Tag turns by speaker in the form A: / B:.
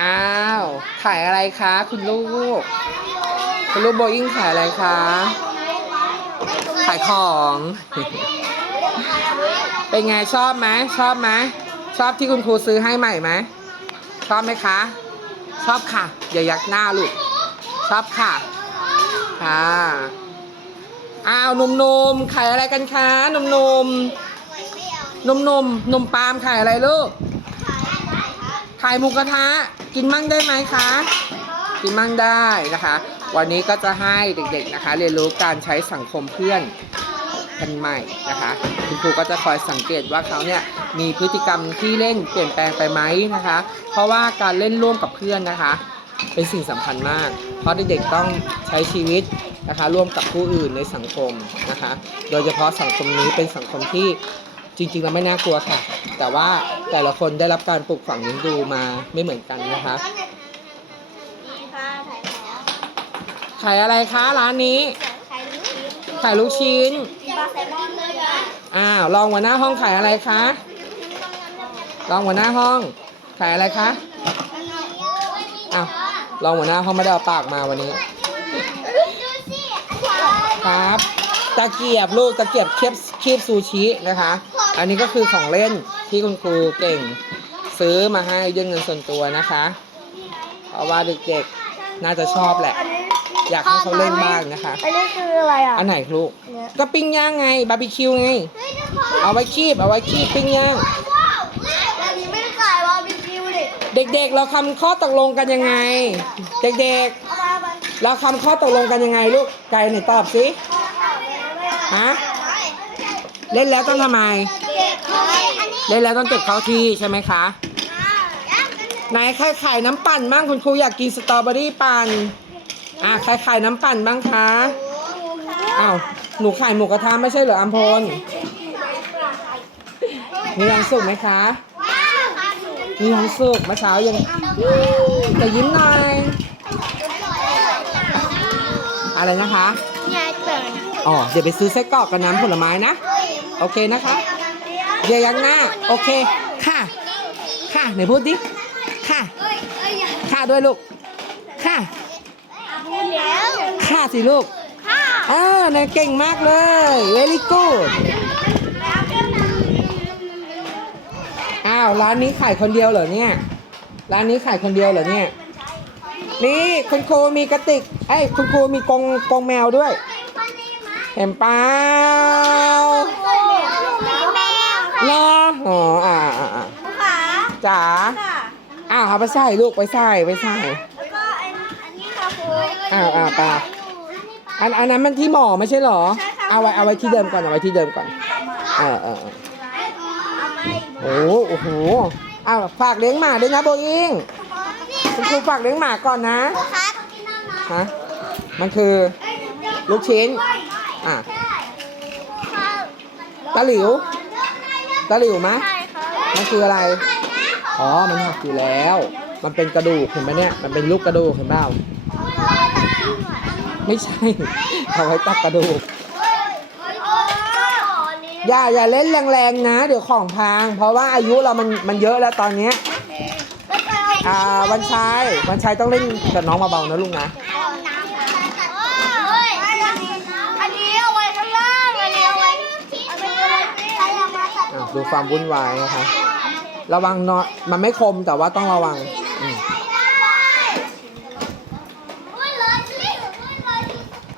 A: อ้าว ขายอะไรคะ คุณลูก คุณลูกโบยิ่งขายอะไรคะ ขายของ เป็นไงชอบไหมชอบไหมชอบที่คุณครูซื้อให้ใหม่ไหมชอบไหมคะ ชอบค่ะ อย่ายักหน้าลูก ชอบค่ะค่ะอ้าวหนุ่มๆขายอะไรกันคะหนุ่มๆหนุ่มๆหนุ่มปาล์มขายอะไรลูก ขายหมูกระทะกินมั่งได้ไหมคะ กินมั่งได้นะคะ วันนี้ก็จะให้เด็กๆนะคะ เรียนรู้การใช้สังคมเพื่อนกันใหม่นะคะ คุณครูก็จะคอยสังเกตว่าเขาเนี่ยมีพฤติกรรมที่เล่นเปลี่ยนแปลงไปไหมนะคะ เพราะว่าการเล่นร่วมกับเพื่อนนะคะ เป็นสิ่งสำคัญมาก เพราะเด็กๆต้องใช้ชีวิตนะคะ ร่วมกับผู้อื่นในสังคมนะคะ โดยเฉพาะสังคมนี้เป็นสังคมที่จริงๆแล้วไม่น่ากลัวค่ะ แต่ว่า แต่ละคนได้รับการปลูกฝังเลี้ยงดูมาไม่เหมือนกันนะคะ ขายอะไรคะร้านนี้ ขายลูกชิ้น อ้าวรองหัวหน้าห้องขายอะไรคะรองหัวหน้าห้อง ขายอะไรคะอ้าวรองหัวหน้าห้องไม่ได้เอาปากมาวันนี้ ครับ ตะเกียบลูกตะเกียบเคียบคีบซูชินะคะ อันนี้ก็คือของเล่น ที่คุณครูเก่งซื้อมาให้ด้วยเงินส่วนตัวนะคะ เพราะว่าเด็กๆน่าจะชอบแหละ อยากให้เขาเล่นบ้างนะคะ
B: อันนี้คืออะไรอะ
A: อันไหนลูกก็ปิ้งย่างไงบาร์บีคิวไง เอาไว้คีบเอาไว้คีบปิ้งย่าง
B: อันนี้ไม่ได้ขายบาร์บีคิวดิ
A: เด็กๆ เราคำข้อตกลงกันยังไง เด็ก
B: เอามาบัน
A: ๆเราคำข้อตกลงกันยังไงลูกไก่ไหนตอบสิฮะ เล่นแล้วต้องทำไม เล่นแล้วต้องเก็บเข้าที่ใช่ไหมคะไหนใครขายน้ำปั่นบ้างคุณครูอยากกินสตรอเบอรี่ปั่นอะใครขายน้ำปั่นบ้างคะอ้าวหนูขายหมูกระทะไม่ใช่เหรออัมพลมีความสุขไหมคะมีความสุขเมื่อเช้ายังจะยิ้มหน่อยอะไรนะคะ
B: ยายเปิด
A: อ๋อเดี๋ยวไปซื้อไส้กรอกกับน้ำผลไม้นะ โอเคนะคะเดี๋ยวยังหน้า โอเค ค่ะ ค่ะไหนพูดดิ ค่ะ ค่ะด้วยลูก ค่ะ
B: พูดแล้ว
A: ค่ะสิลูกอ่านายเก่งมากเลย very good อ้าว ร้านนี้ขายคนเดียวเหรอเนี่ย ร้านนี้ขายคนเดียวเหรอเนี่ย นี่คุณครูมีกระติก เอ้ยคุณครูมีกรงกรงแมวด้วย เห็นเปล่า
B: แมว
A: เหรออ๋ออ่าอ่าอ่า
B: ขา
A: จ๋า
B: ค่ะ
A: อ้าวเอาไปใส่ลูกไปใส่ไปใส่
B: แล้วก็อันอันนี้ค่ะครู
A: อ้าวอ้าวไปอันอันนั้นมันที่หมอไม่ใช่เหรอ เอาไว้เอาไว้ที่เดิมก่อนเอาไว้ที่เดิมก่อนเออเออเออ
B: เอาไป
A: โอ้โหโอ้โหอ้าวฝากเลี้ยงหมาด้วยนะโบอิงคุณครูฝากเลี้ยงหมาก่อนนะ
B: ครับ
A: ฮะมันคือลูกชิ้น อะตะหลิว ตะหลิวมะ
B: ใช่ครับ
A: มันคืออะไร อ๋อ มันหักอยู่แล้ว มันเป็นกระดูกเห็นไหมเนี่ย มันเป็นลูกกระดูกเห็นเปล่า ไม่ใช่ เอาไว้ตัดกระดูก อย่าอย่าเล่นแรงๆนะ เดี๋ยวของพัง เพราะว่าอายุเรามันมันเยอะแล้วตอนเนี้ย อ่า วันชัย วันชัยต้องเล่นกับน้องเบาๆนะลูกนะ
B: อันนี้เอาไว้ข้างล่าง อันนี้เอาไว้อันนี้เอาไว้ใครเอามาตั ดู
A: ความวุ่นวายนะคะ ระวังเนาะมันไม่คมแต่ว่าต้องระวังอืม